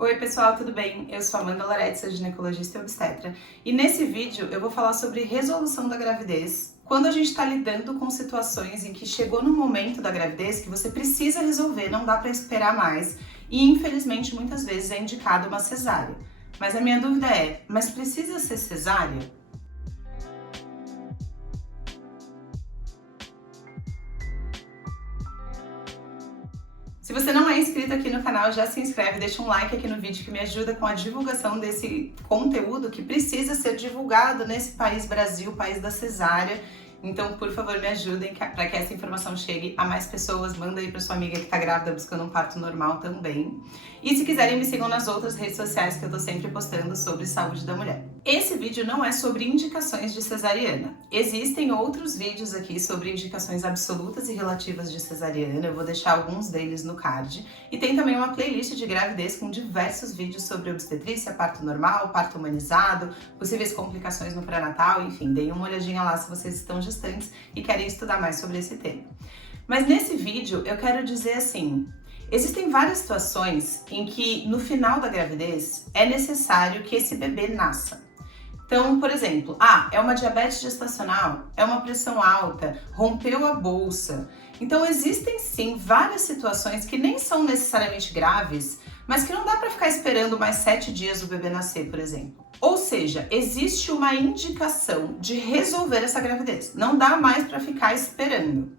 Oi pessoal, tudo bem? Eu sou Amanda Loretti, sou ginecologista e obstetra. E nesse vídeo eu vou falar sobre resolução da gravidez. Quando a gente está lidando com situações em que chegou no momento da gravidez que você precisa resolver, não dá para esperar mais. E infelizmente muitas vezes é indicado uma cesárea. Mas a minha dúvida é, mas precisa ser cesárea? Se você não é inscrito aqui no canal, já se inscreve, deixa um like aqui no vídeo que me ajuda com a divulgação desse conteúdo que precisa ser divulgado nesse país Brasil, país da cesárea. Então, por favor, me ajudem para que essa informação chegue a mais pessoas. Manda aí para sua amiga que está grávida buscando um parto normal também. E se quiserem, me sigam nas outras redes sociais que eu tô sempre postando sobre saúde da mulher. Esse vídeo não é sobre indicações de cesariana. Existem outros vídeos aqui sobre indicações absolutas e relativas de cesariana. Eu vou deixar alguns deles no card. E tem também uma playlist de gravidez com diversos vídeos sobre obstetrícia, parto normal, parto humanizado, possíveis complicações no pré-natal, enfim, deem uma olhadinha lá se vocês estão gestantes e querem estudar mais sobre esse tema. Mas nesse vídeo eu quero dizer assim, existem várias situações em que no final da gravidez é necessário que esse bebê nasça. Então, por exemplo, é uma diabetes gestacional, é uma pressão alta, rompeu a bolsa. Então existem sim várias situações que nem são necessariamente graves, mas que não dá para ficar esperando mais 7 dias o bebê nascer, por exemplo. Ou seja, existe uma indicação de resolver essa gravidez. Não dá mais para ficar esperando.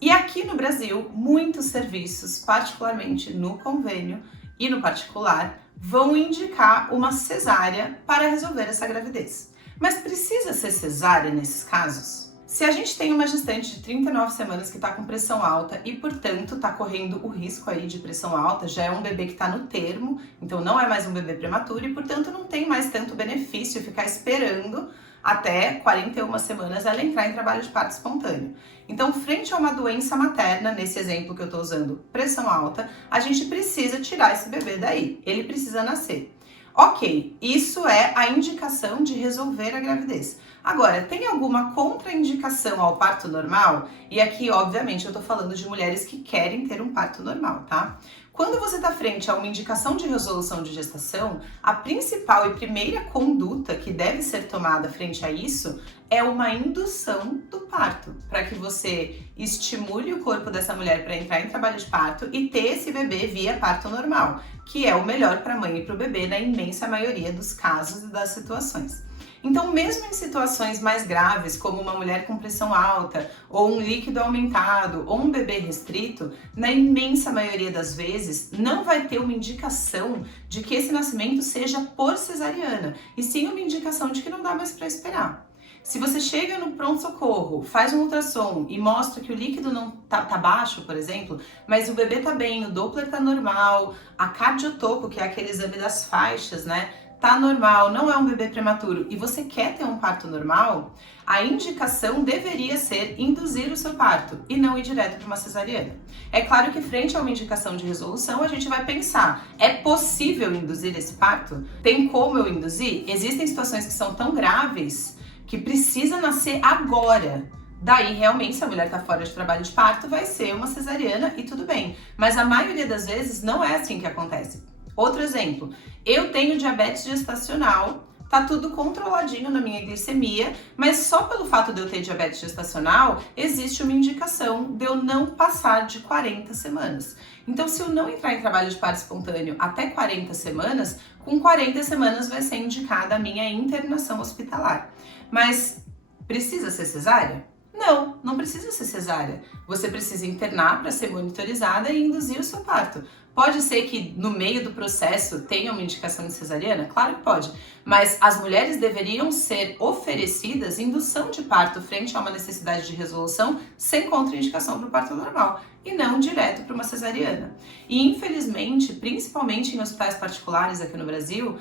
E aqui no Brasil, muitos serviços, particularmente no convênio e no particular, vão indicar uma cesárea para resolver essa gravidez. Mas precisa ser cesárea nesses casos? Se a gente tem uma gestante de 39 semanas que está com pressão alta e, portanto, está correndo o risco aí de pressão alta, já é um bebê que está no termo, então não é mais um bebê prematuro e, portanto, não tem mais tanto benefício ficar esperando até 41 semanas ela entrar em trabalho de parto espontâneo. Então, frente a uma doença materna, nesse exemplo que eu estou usando, pressão alta, a gente precisa tirar esse bebê daí, ele precisa nascer. Ok, isso é a indicação de resolver a gravidez. Agora, tem alguma contraindicação ao parto normal? E aqui, obviamente, eu tô falando de mulheres que querem ter um parto normal, tá? Quando você está frente a uma indicação de resolução de gestação, a principal e primeira conduta que deve ser tomada frente a isso é uma indução do parto, para que você estimule o corpo dessa mulher para entrar em trabalho de parto e ter esse bebê via parto normal, que é o melhor para a mãe e para o bebê na imensa maioria dos casos e das situações. Então, mesmo em situações mais graves, como uma mulher com pressão alta, ou um líquido aumentado, ou um bebê restrito, na imensa maioria das vezes, não vai ter uma indicação de que esse nascimento seja por cesariana, e sim uma indicação de que não dá mais para esperar. Se você chega no pronto-socorro, faz um ultrassom e mostra que o líquido não tá baixo, por exemplo, mas o bebê tá bem, o Doppler tá normal, a cardiotoco, que é aquele exame das faixas, né, tá normal, não é um bebê prematuro e você quer ter um parto normal, a indicação deveria ser induzir o seu parto e não ir direto para uma cesariana. É claro que frente a uma indicação de resolução, a gente vai pensar, é possível induzir esse parto? Tem como eu induzir? Existem situações que são tão graves que precisa nascer agora. Daí, realmente, se a mulher tá fora de trabalho de parto, vai ser uma cesariana e tudo bem. Mas a maioria das vezes não é assim que acontece. Outro exemplo, eu tenho diabetes gestacional, tá tudo controladinho na minha glicemia, mas só pelo fato de eu ter diabetes gestacional, existe uma indicação de eu não passar de 40 semanas. Então, se eu não entrar em trabalho de parto espontâneo até 40 semanas, com 40 semanas vai ser indicada a minha internação hospitalar. Mas precisa ser cesárea? Não, não precisa ser cesárea. Você precisa internar para ser monitorizada e induzir o seu parto. Pode ser que no meio do processo tenha uma indicação de cesariana? Claro que pode, mas as mulheres deveriam ser oferecidas indução de parto frente a uma necessidade de resolução sem contraindicação para o parto normal e não direto para uma cesariana. E infelizmente, principalmente em hospitais particulares aqui no Brasil,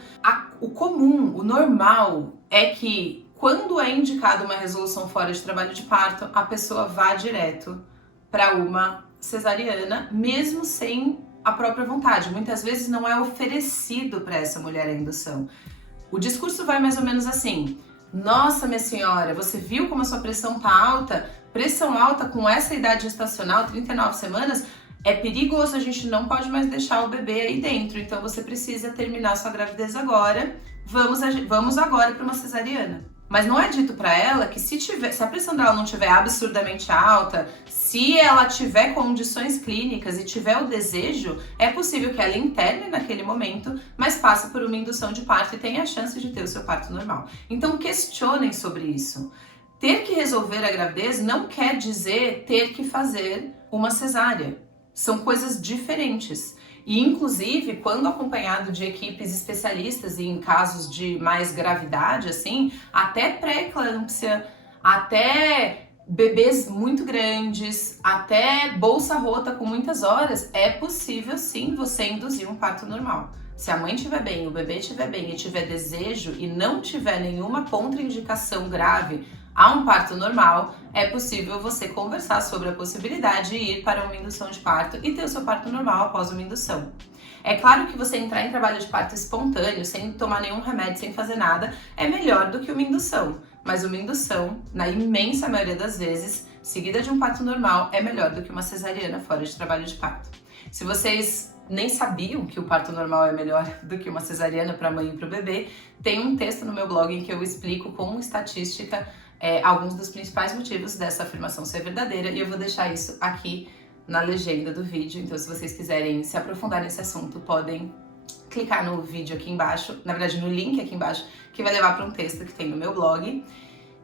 o comum, o normal é que quando é indicada uma resolução fora de trabalho de parto, a pessoa vá direto para uma cesariana, mesmo sem a própria vontade. Muitas vezes não é oferecido para essa mulher a indução. O discurso vai mais ou menos assim: nossa, minha senhora, você viu como a sua pressão tá alta? Pressão alta com essa idade gestacional, 39 semanas, é perigoso, a gente não pode mais deixar o bebê aí dentro, então você precisa terminar sua gravidez agora, vamos agora para uma cesariana. Mas não é dito para ela que se a pressão dela não estiver absurdamente alta, se ela tiver condições clínicas e tiver o desejo, é possível que ela interne naquele momento, mas passe por uma indução de parto e tenha a chance de ter o seu parto normal. Então questionem sobre isso. Ter que resolver a gravidez não quer dizer ter que fazer uma cesárea. São coisas diferentes. E, inclusive, quando acompanhado de equipes especialistas e em casos de mais gravidade, assim, até pré-eclâmpsia, até bebês muito grandes, até bolsa rota com muitas horas, é possível sim você induzir um parto normal. Se a mãe estiver bem, o bebê estiver bem e tiver desejo e não tiver nenhuma contraindicação grave a um parto normal, é possível você conversar sobre a possibilidade de ir para uma indução de parto e ter o seu parto normal após uma indução. É claro que você entrar em trabalho de parto espontâneo, sem tomar nenhum remédio, sem fazer nada, é melhor do que uma indução. Mas uma indução, na imensa maioria das vezes, seguida de um parto normal, é melhor do que uma cesariana fora de trabalho de parto. Se vocês nem sabiam que o parto normal é melhor do que uma cesariana para a mãe e para o bebê, tem um texto no meu blog em que eu explico com estatística alguns dos principais motivos dessa afirmação ser verdadeira, e eu vou deixar isso aqui na legenda do vídeo. Então, se vocês quiserem se aprofundar nesse assunto, podem clicar no vídeo aqui embaixo, na verdade no link aqui embaixo, que vai levar para um texto que tem no meu blog.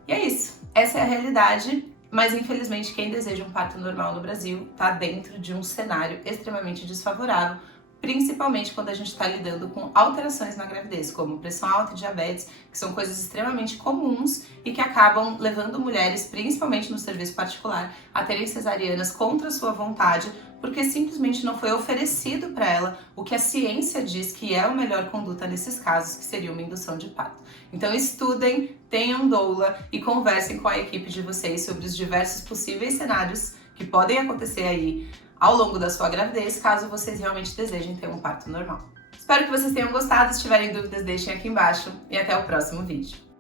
E é isso, essa é a realidade, mas infelizmente quem deseja um parto normal no Brasil está dentro de um cenário extremamente desfavorável, principalmente quando a gente está lidando com alterações na gravidez, como pressão alta e diabetes, que são coisas extremamente comuns e que acabam levando mulheres, principalmente no serviço particular, a terem cesarianas contra sua vontade, porque simplesmente não foi oferecido para ela o que a ciência diz que é a melhor conduta nesses casos, que seria uma indução de parto. Então estudem, tenham doula e conversem com a equipe de vocês sobre os diversos possíveis cenários que podem acontecer aí ao longo da sua gravidez, caso vocês realmente desejem ter um parto normal. Espero que vocês tenham gostado, se tiverem dúvidas deixem aqui embaixo e até o próximo vídeo.